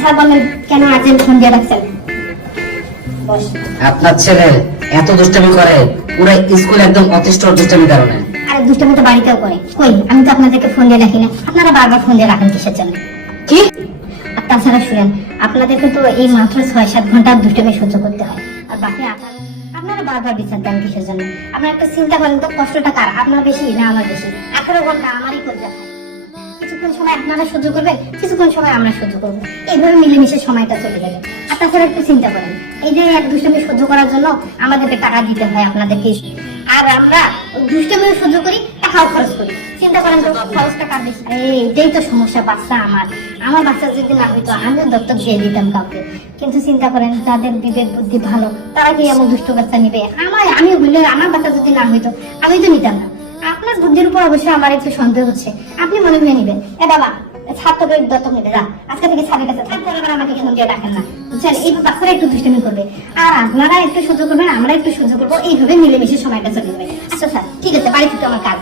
Sir বলেন কেন urgent phone দিয়ে রাখছেন? বস। আপনার ছেলে এত দুষ্টামি করে, পুরো স্কুল একদম অতিষ্ঠ দুষ্টামির কারণে। আরে দুষ্টামি তো বাড়িতেও করে। কই আমি তো আপনাদেরকে ফোন দিয়ে রাখি না, আপনারা বারবার ফোন দিয়ে রাখেন কিসের জন্য? কি? আর তাছাড়া শুনেন, আপনাদেরকে তো এই মাত্র 6-7 ঘন্টা দুষ্টামি সহ্য করতে হয়, আর বাকি আপনারা বারবার বিচার দেন কিসের জন্য? আপনারা একটা চিন্তা করেন তো, কষ্টটা কার, আপনার বেশি না আমার বেশি? 18 ঘন্টা আমারই করতে হয়। কিছুক্ষণ সময় আপনারা সহ্য করবেন, কিছুক্ষণ সময় আমরা সহ্য করবো, এইভাবে মিলেমিশে সময়টা চলে যাবে। আর তাছাড়া একটু চিন্তা করেন, এই যে এক দুষ্টামি সহ্য করার জন্য আমাদেরকে টাকা দিতে হয় আপনাদেরকে, আর আমরা দুষ্টামিও সহ্য করি, টাকাও খরচ করি। চিন্তা করেন তো খরচটা কার বেশি? এইটাই তো সমস্যা। বাচ্চা আমার বাচ্চা যদি না হইতো আমিও দত্তক দিয়ে দিতাম কাউকে। কিন্তু চিন্তা করেন, যাদের বিবেক বুদ্ধি ভালো তারা কি এমন দুষ্ট বাচ্চা নিবে? আমি হইলে আমার বাচ্চা যদি না হইতো আমি তো নিতাম না। আপনার বুদ্ধির উপর অবশ্যই আমার একটু সন্দেহ হচ্ছে, আপনি মনে মনে নিবেন। বাবা ছাত্রকে দত্তক নিবে, যা আজকে থেকে ছাদের কাছে থাকতে হবে, আমাকে কেন দিয়ে ডাকেন না, বুঝছেন? এই বাচ্চারা একটু দুষ্টামি করবে, আর আপনারা একটু সহ্য করবেন, আমরা একটু সহ্য করবো, এইভাবে মিলেমিশে সময়টা চলে যাবে। আচ্ছা স্যার ঠিক আছে, বাড়ি থেকে আমার কাজ।